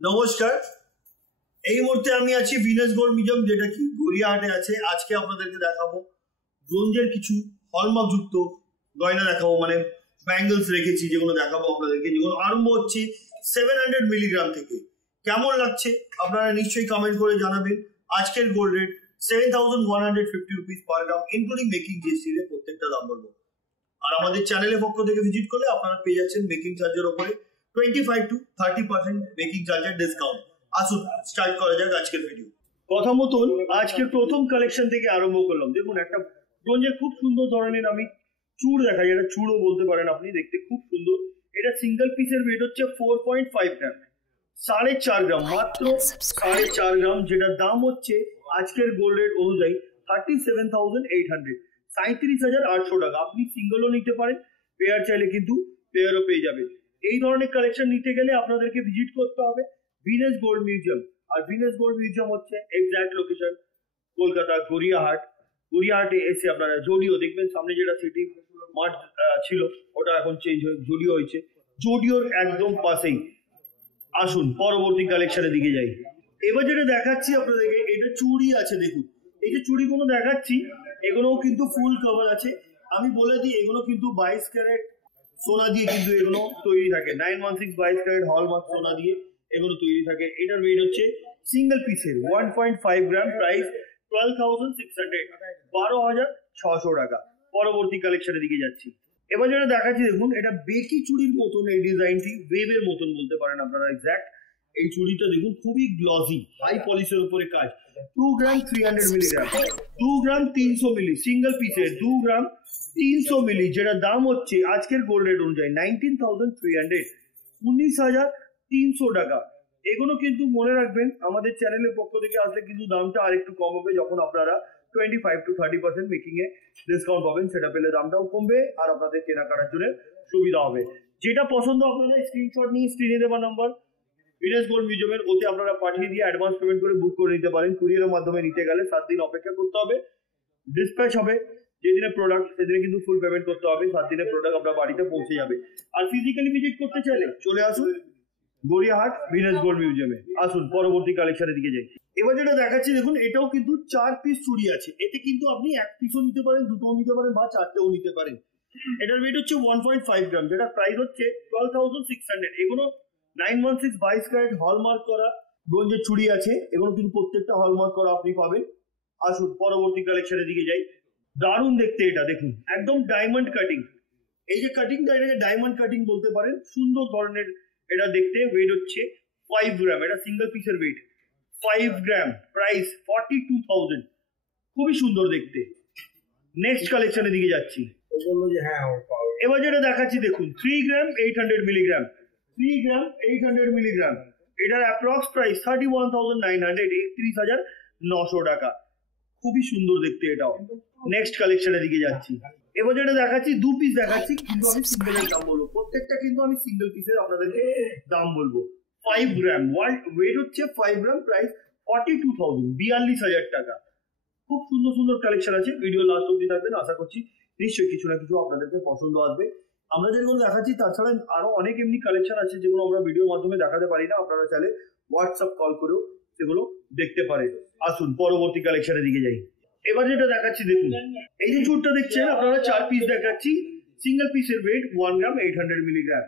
নমস্কার। এই মুহূর্তে আমি আছি ভিনাস গোল্ড মিউজিয়াম, যেটা কি গড়িয়াহাটে আছে। আজকে আপনাদেরকে দেখাবো ব্রোঞ্জের কিছু হলমার্ক যুক্ত গয়না দেখাবো, মানে ব্যাঙ্গলস রেখেছি যেগুলো দেখাবো আপনাদেরকে, যেগুলো আরম্ভ হচ্ছে 700 মিলিগ্রাম থেকে। কেমন লাগছে আপনারা নিশ্চয়ই কমেন্ট করে জানাবেন। আজকের গোল্ড রেট 7150 রুপিস পার গ্রাম, ইনক্লুডিং মেকিং জিএসটি এর প্রত্যেকটা দাম বলবো। আর আমাদের চ্যানেলের পক্ষ থেকে ভিজিট করলে আপনারা পেয়ে যাচ্ছেন মেকিং চার্জের উপরে 25 to 30% মেকিং চার্জের ডিসকাউন্ট। আসুন স্টার্ট করা যাক আজকের ভিডিও। কথা মতন আজকের প্রথম কালেকশন থেকে আরম্ভ করলাম। দেখুন, একটা ব্রোঞ্জের খুব সুন্দর ধরনের আমি চূড় দেখাই, এটা চূড়ও বলতে পারেন আপনি, দেখতে খুব সুন্দর। এটা সিঙ্গেল পিসের ওয়েট হচ্ছে 4.5 গ্রাম, 4.5 গ্রাম, মাত্র 4.5 গ্রাম, যেটা দাম হচ্ছে আজকের গোল্ড রেট অনুযায়ী 37,800, 37,800 টাকা। আপনি সিঙ্গেলও নিতে পারেন, পেয়ার চাইলে কিন্তু পেয়ারও পেয়ে যাবেন। এই ধরনের কালেকশন নিতে গেলে আপনাদেরকে ভিজিট করতে হবে ভিনাস গোল্ড মিউজিয়াম। আর ভিনাস গোল্ড মিউজিয়াম হচ্ছে এক্সাক্ট লোকেশন কলকাতা গড়িয়াহাট। গড়িয়াহাটে এসে আপনারা জুডিও দেখবেন, সামনে যেটা সিটি মার্ট ছিল ওটা এখন চেঞ্জ হয়ে জুডিও হয়েছে, জুডিওর একদম পাশেই। আসুন পরবর্তী কালেকশনের দিকে যাই। এবার যেটা দেখাচ্ছি আপনাদেরকে, এটা চুড়ি আছে। দেখুন, এই যে চুড়িগুলো দেখাচ্ছি এগুলোও কিন্তু ফুল কভার আছে। আমি বলে দিই, এগুলো কিন্তু 22 ক্যারেট সোনা দিয়ে কিন্তু এগুলো তৈরি থাকে। 916 22 ক্যারেট হলমার্ক সোনা দিয়ে এগুলো তৈরি থাকে। এটার ওয়েট হচ্ছে সিঙ্গেল পিসের 1.5 গ্রাম, প্রাইস 12,600, 12,600 টাকা। পরবর্তী কালেকশনের দিকে যাচ্ছি। এবার যেটা দেখাচ্ছি দেখুন, এটা বেকি চুড়ির মতন, এই ডিজাইনটি ওয়েভের মতন বলতে পারেন আপনারা এক্সাক্ট। এই চুড়িটা দেখুন খুবই গ্লসি, হাই পলিশের উপরে কাজ। 2 গ্রাম 300 মিলিগ্রাম, 2 গ্রাম 300 মিলি, সিঙ্গেল পিসের 2 গ্রাম 300 মিলি, যেটা দাম হচ্ছে আজকের গোল্ড রেট অনুযায়ী 19,300, 19,300 টাকা। এগুলো কিন্তু মনে রাখবেন, আমাদের চ্যানেলের পক্ষ থেকে আসলে কিন্তু দামটা আর একটু কম হবে, যখন আপনারা 25 to 30% মেকিং এ ডিসকাউন্ট পাবেন। সেটা পেলে দামটাও কমবে আর আপনাদের কেনাকাটার জন্য সুবিধা হবে। যেটা পছন্দ আপনারা স্ক্রিনশট নিয়ে স্ক্রিনে দেওয়া নাম্বার ভিনাস গোল্ড মিউজিয়ামের ওতে আপনারা পাঠিয়ে দিয়ে অ্যাডভান্স পেমেন্ট করে বুক করে নিতে পারেন। কুরিয়ারের মাধ্যমে নিতে গেলে 7 দিন অপেক্ষা করতে হবে, ডিসপ্যাচ হবে যেদিনে প্রোডাক্ট সেদিনে কিন্তু ফুল পেমেন্ট করতে হবে। 7 দিনের প্রোডাক্ট আপনার বাড়িতে পৌঁছে যাবে। আর ফিজিক্যালি ভিজিট করতে চাইলে চলে আসুন গড়িয়াহাট ভিনাস গোল্ড মিউজিয়ামে। আসুন পরবর্তী কালেকশনের দিকে যাই। এবার যেটা দেখাচ্ছি দেখুন, এটাও কিন্তু 4 পিস চুড়ি আছে। এতে কিন্তু আপনি 1 পিসও নিতে পারেন, 2টোও নিতে পারেন বা 4টেও নিতে পারেন। এটার ওয়েট হচ্ছে 1.5 গ্রাম, যেটা প্রাইস হচ্ছে 12,600। এগুলো 916 22 ক্যারেট হলমার্ক করা ব্রোঞ্জের চুড়ি আছে। এগুলো কিন্তু প্রত্যেকটা হলমার্ক করা আপনি পাবেন। আসুন পরবর্তী কালেকশনের দিকে যাই। দারুণ দেখতে এটা, দেখুন একদম ডায়মন্ড কাটিং। এই যে কাটিংটা, এটাকে ডায়মন্ড কাটিং বলতে পারেন, সুন্দর ধরনের এটা দেখতে। ওয়েট হচ্ছে 5 গ্রাম, এটা সিঙ্গেল পিসের ওয়েট 5 গ্রাম, প্রাইস 42,000, খুবই সুন্দর দেখতে। নেক্সট কালেকশনের দিকে যাচ্ছি। এবার যেটা দেখাচ্ছি দেখুন, 3 গ্রাম 800 মিলিগ্রাম, 3 গ্রাম 800 মিলিগ্রাম, এটার অ্যাপ্রক্স প্রাইস 31,900, 31,900 টাকা। খুবই সুন্দর দেখতে এটাও। নেক্সট কালেকশনের দিকে যাচ্ছি। এবার যেটা দেখাচ্ছি 2 পিস দেখাচ্ছি, কিন্তু আমি সিঙ্গেলের দাম বলবো। প্রত্যেকটা কিন্তু আমি সিঙ্গেল পিসের আপনাদেরকে দাম বলবো। 5 গ্রাম, ওয়েট হচ্ছে 5 গ্রাম, প্রাইস 42,000, 42,000 টাকা। খুব সুন্দর সুন্দর কালেকশন আছে। ভিডিও লাস্ট অব্দি থাকবেন, আশা করছি নিশ্চয়ই কিছু না কিছু আপনাদেরকে পছন্দ আসবে। আমরা যেগুলো দেখাচ্ছি তাছাড়া আরো অনেক এমনি কালেকশন আছে যেগুলো আমরা ভিডিওর মাধ্যমে দেখাতে পারি না। আপনারা চাইলে হোয়াটসঅ্যাপ কল করেও সেগুলো দেখতে পারেন। আসুন পরবর্তী কালেকশনের দিকে যাই। এবার যেটা দেখাচ্ছি দেখুন, এই যে চুড়টা দেখছেন আপনারা 4 পিস দেখাচ্ছি। সিঙ্গেল পিসের ওয়েট 1 গ্রাম 800 মিলিগ্রাম,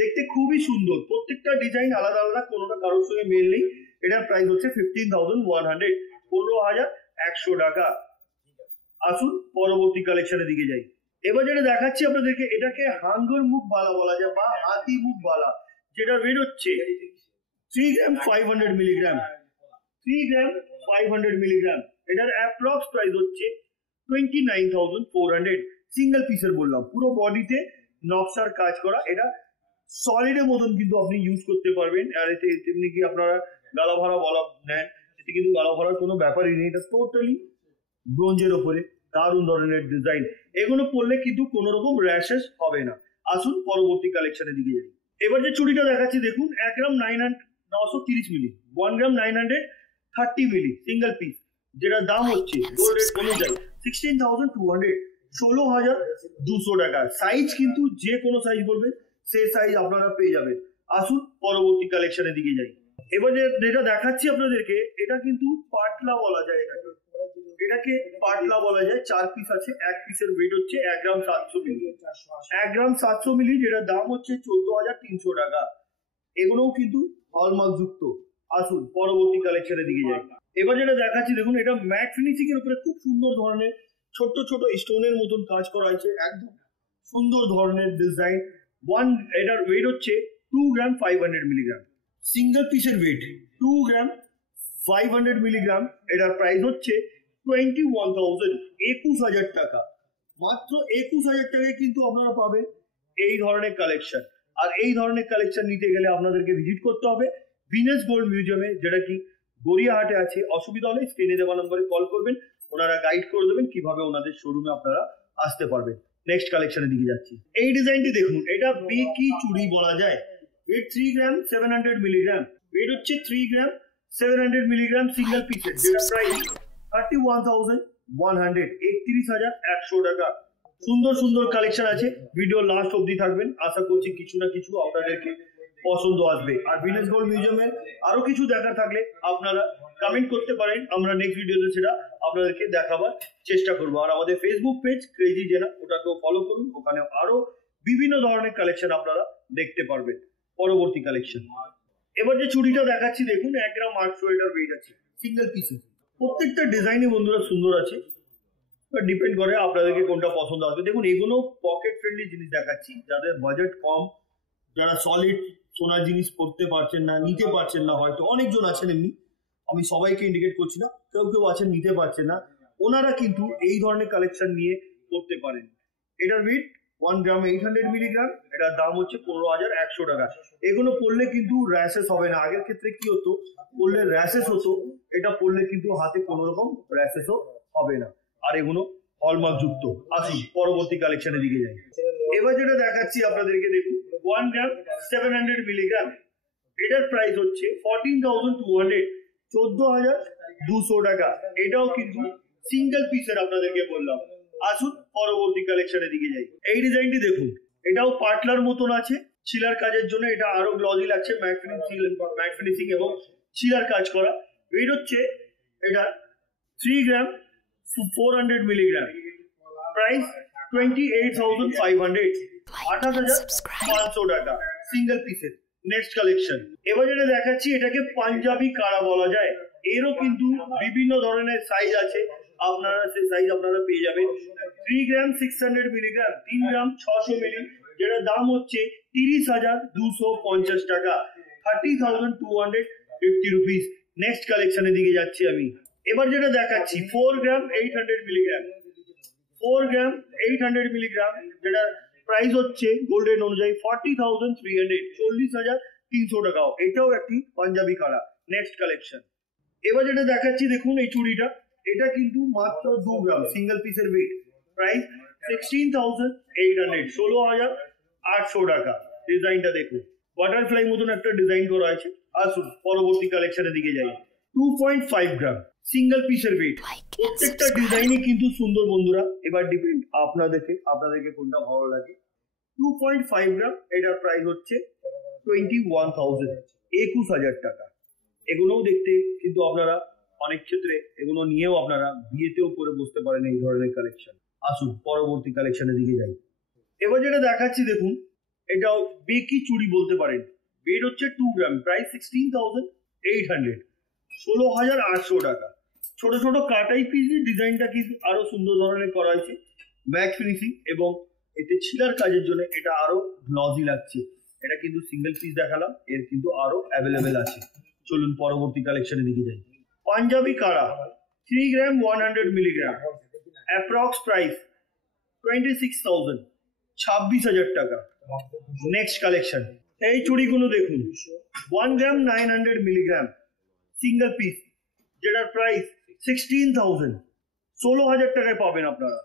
দেখতে খুবই সুন্দর। প্রত্যেকটা ডিজাইন আলাদা আলাদা, কোনোটা কারোর সঙ্গে মেল নেই। এটার প্রাইস হচ্ছে 15,100, 15,100 টাকা। আসুন পরবর্তী কালেকশনের দিকে যাই। এবার যেটা দেখাচ্ছি আপনাদেরকে, এটাকে হাঙ্গর মুখ বালা বলা যায় বা হাতি মুখ বালা, যেটা ওয়েট হচ্ছে 3 গ্রাম 500 মিলিগ্রাম, 3 গ্রাম 500 মিলিগ্রাম। এটার অ্যাপ্রক্স প্রাইস হচ্ছে 29,400, সিঙ্গেল পিসের বললাম। পুরো বডিতে নকশার কাজ করা, এটা সলিডের মতন কিন্তু আপনি ইউজ করতে পারবেন। আর এতে এমনি কি আপনারা গালা ভরা বলা নেন, এতে কিন্তু গালা ভরার কোনো ব্যাপারই নেই। এটা টোটালি ব্রোঞ্জের ওপরে দারুণ ধরনের ডিজাইন। এগুলো পরলে কিন্তু কোনো রকম র্যাশেস হবে না। আসুন পরবর্তী কালেকশনের দিকে যাই। এবার যে চুড়িটা দেখাচ্ছি দেখুন, 1 গ্রাম 930 মিলি, 1 গ্রাম 930 মিলি, সিঙ্গেল পিস, যেটা দাম হচ্ছে গোল্ড রেট অনুযায়ী 16,200, 16,200 টাকা। সাইজ কিন্তু যে কোনো সাইজ বলবেন সেই সাইজ আপনারা পেয়ে যাবেন। আসুন পরবর্তী কালেকশনের দিকে যাই। এবার যেটা দেখাচ্ছি আপনাদেরকে, এটা কিন্তু পাটলা বলা যায়, এটাকে পাটলা বলা যায়। 4 পিস আছে, এক পিসের ওয়েট হচ্ছে 1 গ্রাম 700 মিলি, 1 গ্রাম 700 মিলি, যেটার দাম হচ্ছে 14,300 টাকা। এগুলোও কিন্তু হলমার্ক যুক্ত। আসুন পরবর্তী কালেকশনের দিকে যাই। এবার যেটা দেখাচ্ছি দেখুন, এটা ম্যাট ফিনিশিং এর উপরে খুব সুন্দর ধরনের ছোট ছোট স্টোনের মতন কাজ করা হয়েছে, একদম সুন্দর ধরনের ডিজাইন। এটার ওয়েট হচ্ছে 2 গ্রাম 500 মিলিগ্রাম, সিঙ্গেল পিসের ওয়েট 2 গ্রাম 500 মিলিগ্রাম। এটার প্রাইস হচ্ছে 21,000 টাকা। মাত্র 21,000 টাকায় কিন্তু আপনারা পাবেন এই ধরনের কালেকশন। আর এই ধরনের কালেকশন নিতে গেলে আপনাদেরকে ভিজিট করতে হবে ভিনাস গোল্ড মিউজিয়ামে, যেটা কি গড়িয়াহাটে আছে। অসুবিধা হলে স্ক্রিনে দেওয়া নম্বরে কল করবেন, ওনারা গাইড করে দেবেন কিভাবে ওনাদের শোরুমে আপনারা আসতে পারবেন। নেক্সট কালেকশনে দিকে যাচ্ছি। এই ডিজাইনটি দেখুন, এটা বেকি চুড়ি বলা যায়। ওয়েট 3 গ্রাম 700 মিলিগ্রাম, ওয়েট হচ্ছে 3 গ্রাম 700 মিলিগ্রাম, সিঙ্গেল পিসের, যেটা প্রাইস 31,100, 31,100 টাকা। সুন্দর সুন্দর কালেকশন আছে, ভিডিও লাস্ট অবধি থাকবেন, আশা করছি কিছু না কিছু আপনাদেরকে পছন্দ আসবে। আর ভিনাস গোল্ড মিউজিয়ামের আরো কিছু দেখার থাকলে আপনারা কমেন্ট করতে পারেন, আমরা নেক্সট ভিডিওতে সেটা আপনাদেরকে দেখাবার চেষ্টা করবো। আর আমাদের ফেসবুক পেজ ক্রেজি জেনা, ওটাকেও ফলো করুন, ওখানে আরো বিভিন্ন ধরনের কালেকশন আপনারা দেখতে পারবেন। পরবর্তী কালেকশন, এবার যে চুড়িটা দেখাচ্ছি দেখুন, 1 গ্রাম 800 এটার ওয়েট আছে, সিঙ্গেল পিসে। প্রত্যেকটা ডিজাইনই বন্ধুরা সুন্দর আছে, ডিপেন্ড করে আপনাদেরকে কোনটা পছন্দ হবে। দেখুন এগুলো পকেট ফ্রেন্ডলি জিনিস দেখাচ্ছি, যাদের বাজেট কম, যারা সলিড সোনার জিনিস পড়তে পারছেন না, নিতে পারছেন না, হয়তো অনেকজন আছেন এমনি, আমি সবাইকে ইন্ডিকেট করছি না, কেউ কেউ আছেন নিতে পারছেন না, ওনারা কিন্তু এই ধরনের কালেকশন নিয়ে করতে পারেন। এটার ওয়েট 1 গ্রাম 800 মিলিগ্রাম, এটার দাম হচ্ছে 15,100 টাকা। এগুলো পড়লে কিন্তু র্যাশেস হবে না। আগের ক্ষেত্রে কি হতো, পড়লে র্যাশেস হতো, এটা পড়লে কিন্তু হাতে কোনো রকম র্যাশেসও হবে না। আর এগুলো হলমার্ক যুক্ত। আসুন পরবর্তী কালেকশনের দিকে যাই। এবার যেটা দেখাচ্ছি আপনাদেরকে দেখুন, 1 গ্রাম 700 মিলিগ্রাম, এটার প্রাইস হচ্ছে 14,200, 14,200 টাকা। এটাও কিন্তু সিঙ্গেল পিসের আপনাদেরকে বললাম। আসুন পরবর্তী কালেকশনের দিকে যাই। এই ডিজাইনটি দেখুন, এটাও পাটলার মতন আছে, ছিলার কাজের জন্য এটা আরো গ্লজি লাগছে, ম্যাট ফিনিশিং এবং ছিলার কাজ করা। ওয়েট হচ্ছে এটা 3 গ্রাম 400 মিলিগ্রাম, প্রাইস 28,500, 28,500 টাকা, সিঙ্গেল পিসের। নেক্সট কালেকশন, এবার যেটা দেখাচ্ছি এটাকে পাঞ্জাবি কারা বলা যায়। এরও কিন্তু বিভিন্ন ধরনের সাইজ আছে, আপনারা সেই সাইজ আপনারা পেয়ে যাবেন। 3 গ্রাম 600 মিলিগ্রাম, 3 গ্রাম 600 মিলি, যেটার দাম হচ্ছে 30,250 টাকা, 30,250 রুপিস। নেক্সট কালেকশনের দিকে যাচ্ছি আমি। এবার যেটা দেখাচ্ছি 4 গ্রাম 800 মিলিগ্রাম, 4 গ্রাম 800 মিলিগ্রাম, যেটা প্রাইস হচ্ছে গোল্ডেন অনুযায়ী 40,300, 40,300 টাকা। এটাও একটি পাঞ্জাবি কারা। নেক্সট কালেকশন, এবার যেটা দেখাচ্ছি দেখুন, এই চুড়িটা, এটা কিন্তু মাত্র 2 গ্রাম, সিঙ্গেল পিসের ওয়েট, প্রাইস 16,800, 16,800 টাকা। ডিজাইনটা দেখুন, বাটারফ্লাই মতন একটা ডিজাইন করা আছে। আসুন পরবর্তী কালেকশনের দিকে যাই। 2.5 গ্রাম, সিঙ্গেল পিসের ওয়েট। প্রত্যেকটা ডিজাইনই কিন্তু সুন্দর বন্ধুরা, এবার ডিপেন্ড আপনাদেরকে কোনটা ভালো লাগে। 2.5 গ্রাম, এটার প্রাইস হচ্ছে 21,000, 21,000 টাকা। এগুলোও দেখতে কিন্তু আপনারা অনেক ক্ষেত্রে এগুলো নিয়েও আপনারা বিয়েতেও পরে বসতে পারেন এই ধরনের কালেকশন। আসুন পরবর্তী কালেকশনের দিকে যাই। এবার যেটা দেখাচ্ছি দেখুন, এটাও বেকি চুড়ি বলতে পারেন। ওয়েট হচ্ছে 2 গ্রাম, প্রাইস 16,800, 16,800 টাকা। ছোট ছোট কাটাই পিস, ডিজাইনটা কিন্তু আরো সুন্দর ধরনের করা হয়েছে, ম্যাট ফিনিশিং এবং এতে ছিলার কাজের জন্য এটা আরো গ্লজি লাগছে। এটা কিন্তু সিঙ্গেল পিস দেখালাম, এর কিন্তু আরো অ্যাভেলেবেল আছে। চলুন পরবর্তী কালেকশনের দিকে যাই। পাঞ্জাবি কারা, 3 গ্রাম 100 মিলিগ্রাম, অ্যাপ্রক্স প্রাইস 26,000, 26,000 টাকা। নেক্সট কালেকশন, এই চুড়িগুলো দেখুন, 1 গ্রাম 900 মিলিগ্রাম, সিঙ্গেল পিস, যেটার প্রাইস 16,000, 16,000 টাকায় পাবেন আপনারা।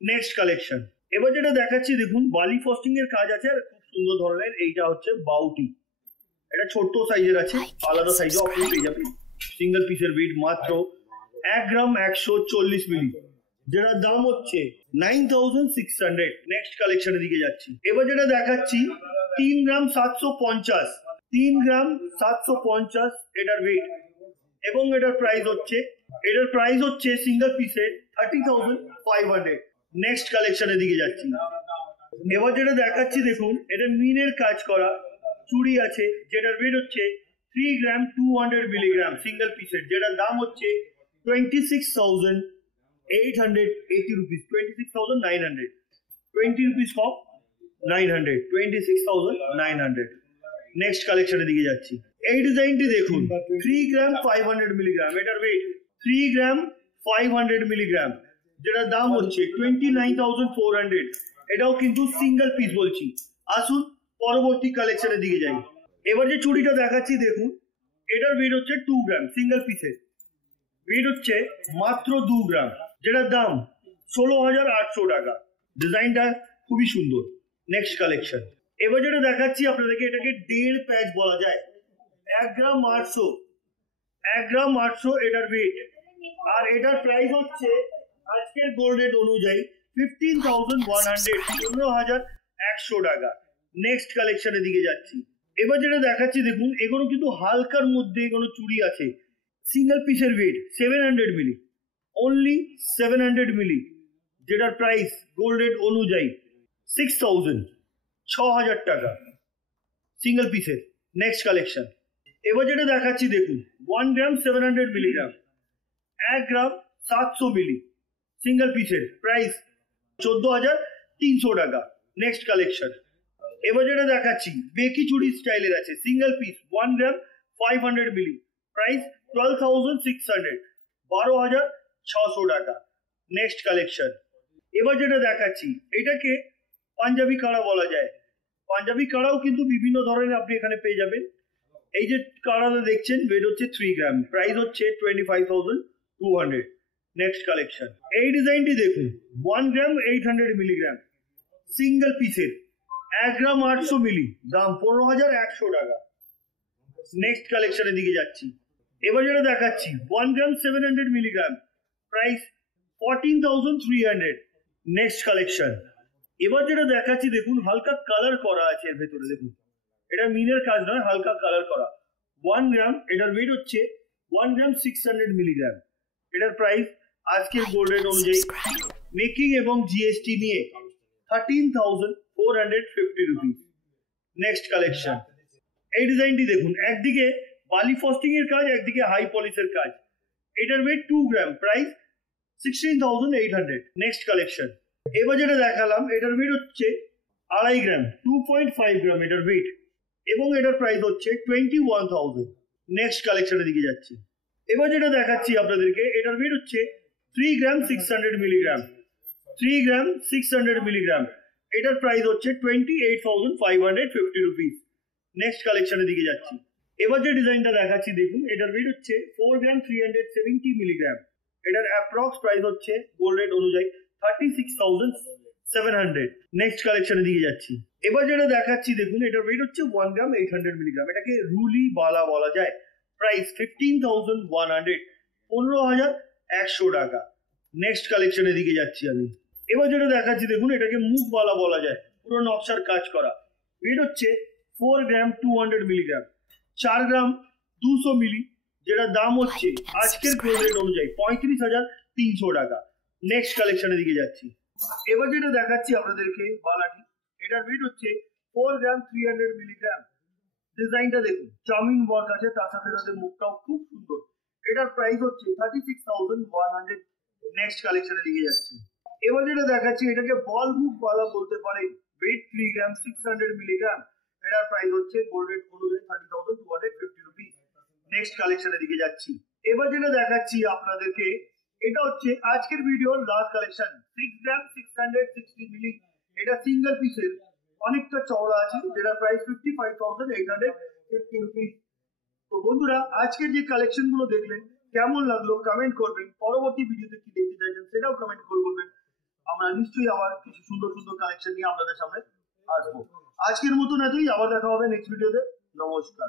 নেক্সট কালেকশন, এবার যেটা দেখাচ্ছি দেখুন, বালি ফস্টিং এর কাজ আছে, আর খুব সুন্দর ধরনের। এইটা হচ্ছে বাউটি, এটা ছোট্ট সাইজের আছে, আলাদা সাইজে আপনি পেয়ে যাবেন। সিঙ্গেল পিসের ওয়েট মাত্র 1 গ্রাম 140 মিলি, যেটার দাম হচ্ছে 9,600। নেক্সট কালেকশনের দিকে যাচ্ছি। এবার যেটা দেখাচ্ছি 3 গ্রাম 750, 3 গ্রাম 750 এটার ওয়েট এবং এটার প্রাইস হচ্ছে সিঙ্গেল পিসের 30,500। নেক্সট কালেকশনের দিকে যাচ্ছি। এবার যেটা দেখাচ্ছি দেখুন, এটা মিনের কাজ করা চুড়ি আছে, যেটার ওয়েট হচ্ছে 3 গ্রাম 200 মিলিগ্রাম সিঙ্গেল পিসের, যেটার দাম হচ্ছে 26,880 রুপিস, 26,900, 20 রুপিস কম, 900, 26,900। নেক্সট কালেকশনের দিকে যাচ্ছি। এই ডিজাইনটি দেখুন, 3 গ্রাম 500 মিলিগ্রাম, এটার ওয়েট 3 গ্রাম 500 মিলিগ্রাম, যেটার দাম হচ্ছে 29,400। এটাও কিন্তু সিঙ্গেল পিস বলছি। আসুন পরবর্তী কালেকশনের দিকে যাই। এবার যে চুড়িটা দেখাচ্ছি দেখুন, এটার ওয়েট হচ্ছে 2 গ্রাম সিঙ্গেল পিসের, ওয়েট হচ্ছে মাত্র 2 গ্রাম, যেটার দাম 16,800 টাকা। ডিজাইনটা খুবই সুন্দর। Next collection. এবার যেটা দেখাচ্ছি আপনাদেরকে, এটাকে 1.5 প্যাচ বলা যায়। 1 গ্রাম 800, 1 গ্রাম 800 এটার ওয়েট, আর এটার প্রাইস হচ্ছে আজকের গোল্ড রেট অনুযায়ী 15,100, 15,100 টাকা। নেক্সট কালেকশনের দিকে যাচ্ছি। এবার যেটা দেখাচ্ছি দেখুন, এগুলো কিন্তু হালকার মধ্যে এগুলো চুড়ি আছে। সিঙ্গেল পিসের ওয়েট 700 মিলি, অনলি 700 মিলি, যেটার প্রাইস গোল্ড রেট অনুযায়ী 6,000 টাকা সিঙ্গেল পিসের। Next collection. এবার যেটা দেখাচ্ছি দেখুন, 1 গ্রাম 700 মিলিগ্রাম, 1 গ্রাম 700 মিলি সিঙ্গেল পিসের, প্রাইস 14,300 টাকা। Next collection. এবার যেটা দেখাচ্ছি বেকি চুড়ি স্টাইলের আছে, সিঙ্গেল পিস 1 গ্রাম 500 মিলি, প্রাইস 12,600, 12,600 টাকা। Next collection. এবার যেটা দেখাচ্ছি, এটাকে পাঞ্জাবি কাড়া বলা যায়। পাঞ্জাবি কাড়াও কিন্তু বিভিন্ন ধরনের আপনি এখানে পেয়ে যাবেন। এই যে কাড়াটা দেখছেন, ওয়েট হচ্ছে 3 গ্রাম, প্রাইস হচ্ছে 25,200। Next collection. এই ডিজাইনটি দেখুন, 1 গ্রাম 800 মিলিগ্রাম সিঙ্গেল পিসের, 1 গ্রাম 800 মিলি, দাম 15,100 টাকা। নেক্সট কালেকশনের দিকে যাচ্ছি। এবার যেটা দেখাচ্ছি 1 গ্রাম 700 মিলিগ্রাম, প্রাইস 14,300। Next collection. এবার যেটা দেখাচ্ছি দেখুন, হালকা কালার করা আছে এর ভেতরে, দেখুন এটা মিনের কাজ নয়, হালকা কালার করা। 1 গ্রাম, এটার ওয়েট হচ্ছে 1 গ্রাম 600 মিলিগ্রাম, এটার প্রাইস আজকের গোল্ড রেট অনুযায়ী মেকিং এবং জিএসটি নিয়ে 13,450 রুপিস। Next collection. এই ডিজাইনটি দেখুন, একদিকে বালি ফস্টিং এর কাজ, একদিকে হাই পলিশের কাজ। এটার ওয়েট 2 গ্রাম, প্রাইস 16,800। Next collection. এবার যেটা দেখালাম, এটার ওয়েট হচ্ছে 2.5 গ্রাম, 2.5 গ্রাম এটার ওয়েট, এবং এটার প্রাইস হচ্ছে 21,000। নেক্সট কালেকশনের দিকে যাচ্ছি। এবার যেটা দেখাচ্ছি আপনাদেরকে, এটার ওয়েট হচ্ছে 3 গ্রাম 600 মিলিগ্রাম, 3 গ্রাম 600 মিলিগ্রাম, এটার প্রাইস হচ্ছে 28,550 রুপিস। নেক্সট কালেকশনের দিকে যাচ্ছি। এবার যে ডিজাইনটা দেখাচ্ছি দেখুন, এটার ওয়েট হচ্ছে 4 গ্রাম 370 মিলিগ্রাম, এটার অ্যাপ্রক্স প্রাইস হচ্ছে গোল্ড রেট অনুযায়ী 36,700। নেক্সট কালেকশনের দিকে যাচ্ছি। এবার যেটা দেখাচ্ছি দেখুন, এটার ওয়েট হচ্ছে 1 গ্রাম 800 মিলিগ্রাম, এটাকে রুলি বালা বলা যায়। প্রাইস 15,100, 15,100 টাকা। নেক্সট কালেকশনের দিকে যাচ্ছি আমি। এবার যেটা দেখাচ্ছি দেখুন, এটাকে মুখ বালা বলা যায়, পুরো নকশার কাজ করা। ওয়েট হচ্ছে 4 গ্রাম 200 মিলিগ্রাম, 4 গ্রাম 200 মিলি, যেটার দাম হচ্ছে আজকের গোল্ড রেট অনুযায়ী 35,300 টাকা। নেক্সট কালেকশনের দিকে যাচ্ছি। এবার যেটা দেখাচ্ছি আপনাদেরকে বালাটি, এটার ওয়েট হচ্ছে 4 গ্রাম 300 মিলিগ্রাম। ডিজাইনটা দেখুন, চাউমিন ওয়ার্ক আছে, তার সাথে সাথে মুখটাও খুব সুন্দর। এটার প্রাইস হচ্ছে 36,100। নেক্সট কালেকশনের দিকে যাচ্ছি। এবার যেটা দেখাচ্ছি, এটাকে বল মুখ বালা বলতে পারেন। ওয়েট 3 গ্রাম 600 মিলিগ্রাম, এটার প্রাইস হচ্ছে গোল্ড রেট অনুযায়ী 30,250 রুপিস। নেক্সট কালেকশনের দিকে যাচ্ছি। এবার যেটা দেখাচ্ছি আপনাদেরকে, এটা হচ্ছে আজকের ভিডিওর লাস্ট কালেকশন, 6 গ্রাম 660 মিলি, এটা সিঙ্গেল পিসের, অনেকটা চওড়া আছে, যেটা প্রাইস 55,850 রুপিস। তো বন্ধুরা, আজকের যে কালেকশন গুলো দেখলেন কেমন লাগলো কমেন্ট করবেন। পরবর্তী ভিডিওতে কি দেখতে চাইছেন সেটাও কমেন্ট করে বলবেন। আমরা নিশ্চয়ই আবার কিছু সুন্দর সুন্দর কালেকশন নিয়ে আপনাদের সামনে আসবো। আজকের মতন এতই, আবার দেখা হবে নেক্সট ভিডিওতে। নমস্কার।